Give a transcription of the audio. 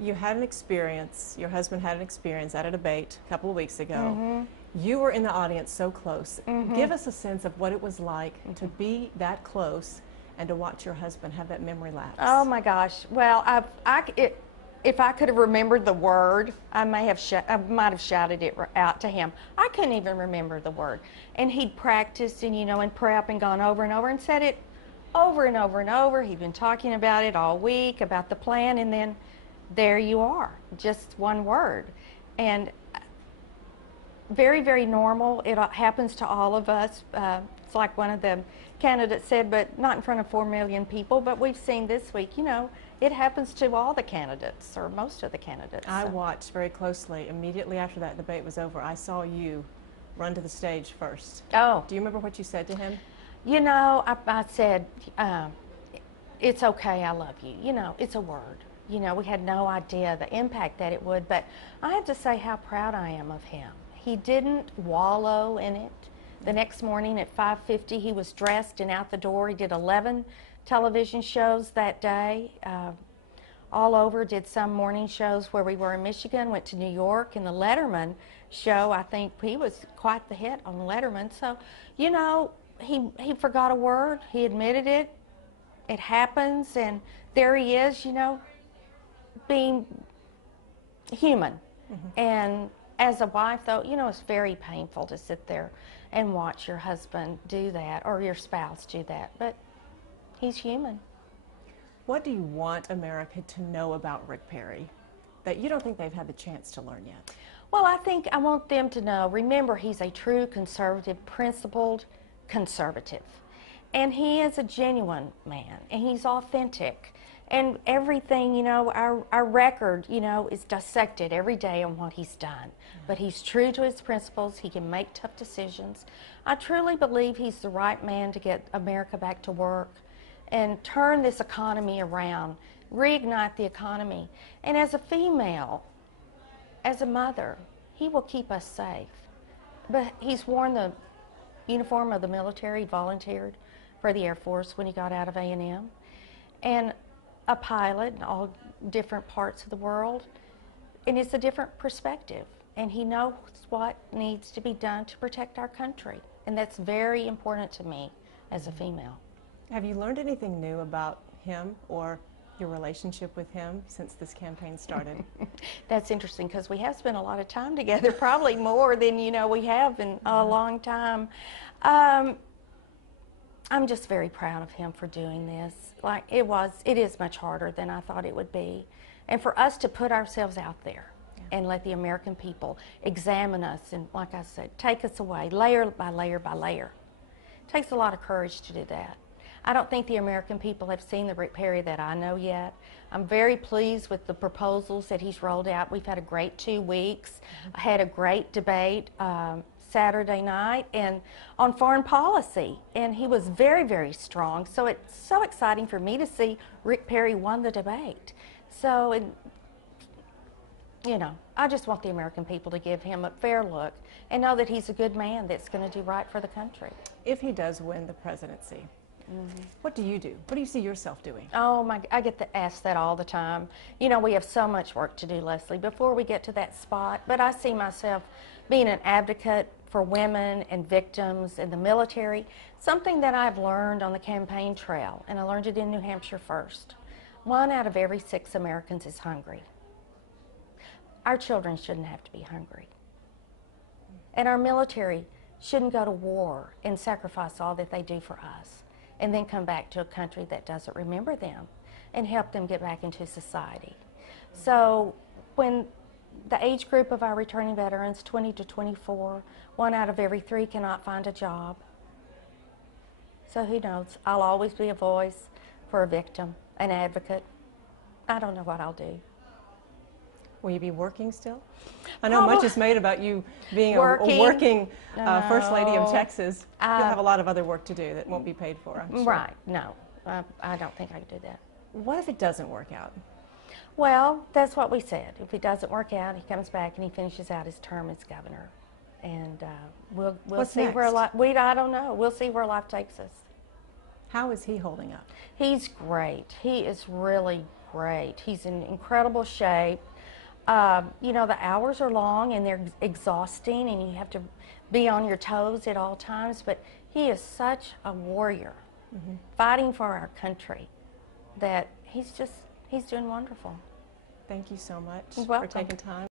You had an experience, your husband had an experience at a debate a couple of weeks ago. Mm-hmm. You were in the audience so close. Mm-hmm. Give us a sense of what it was like to be that close and to watch your husband have that memory lapse. Oh my gosh. Well, if I could have remembered the word, I might have shouted it out to him. I couldn't even remember the word. And he'd practiced and, and prep and gone over and over and said it over and over and over. He'd been talking about it all week, about the plan, and then there you are, just one word. And very, very normal. It happens to all of us. It's like one of the candidates said, but not in front of 4 million people. But we've seen this week, it happens to all the candidates, or most of the candidates. I watched very closely. Immediately after that debate was over, I saw you run to the stage first. Oh. Do you remember what you said to him? I said, it's okay, I love you. It's a word. We had no idea the impact that it would, but I have to say how proud I am of him. He didn't wallow in it. The next morning at 5:50, he was dressed and out the door. He did 11 television shows that day, all over, did some morning shows where we were in Michigan, went to New York, and the Letterman show, I think he was quite the hit on Letterman. So, he forgot a word. He admitted it. It happens, and there he is, being human. Mm-hmm. And as a wife, though, it's very painful to sit there and watch your husband do that, or your spouse do that, but he's human. What do you want America to know about Rick Perry that you don't think they've had the chance to learn yet? Well, I want them to know, remember, he's a true conservative, principled conservative. And he is a genuine man, and he's authentic. And everything, our record, is dissected every day on what he's done. But he's true to his principles. He can make tough decisions. I truly believe he's the right man to get America back to work and turn this economy around, reignite the economy. And as a female, as a mother, he will keep us safe. But he's worn the uniform of the military, volunteered for the Air Force when he got out of A&M. And a pilot in all different parts of the world, and it's a different perspective, and he knows what needs to be done to protect our country, and that's very important to me as a female. Have you learned anything new about him or your relationship with him since this campaign started? That's interesting, because we have spent a lot of time together, probably more than we have in a long time. I'm just very proud of him for doing this. It is much harder than I thought it would be. And for us to put ourselves out there and let the American people examine us and, like I said, take us away layer by layer by layer. It takes a lot of courage to do that. I don't think the American people have seen the Rick Perry that I know yet. I'm very pleased with the proposals that he's rolled out. We've had a great 2 weeks. I had a great debate Saturday night and on foreign policy, and he was very, very strong. So it's so exciting for me to see Rick Perry won the debate. So, I just want the American people to give him a fair look and know that he's a good man that's going to do right for the country. If he does win the presidency, what do you do? What do you see yourself doing? Oh my, I get asked that all the time. We have so much work to do, Leslie, before we get to that spot. But I see myself being an advocate for women and victims in the military, something that I've learned on the campaign trail, and I learned it in New Hampshire first. 1 out of every 6 Americans is hungry. Our children shouldn't have to be hungry. And our military shouldn't go to war and sacrifice all that they do for us and then come back to a country that doesn't remember them and help them get back into society. So when the age group of our returning veterans, 20 to 24, 1 out of every 3 cannot find a job. So who knows? I'll always be a voice for a victim, an advocate. I don't know what I'll do. Will you be working still? I know much is made about you being a working First Lady of Texas. You'll have a lot of other work to do that won't be paid for, I'm sure. Right, no. I don't think I could do that. What if it doesn't work out? Well, that's what we said. If it doesn't work out, he comes back and he finishes out his term as governor. And we'll see next? where life, I don't know. We'll see where life takes us. How is he holding up? He's great. He is really great. He's in incredible shape. You know, the hours are long and they're exhausting, and you have to be on your toes at all times, but he is such a warrior, fighting for our country, that he's doing wonderful. Thank you so much You're for welcome. taking time.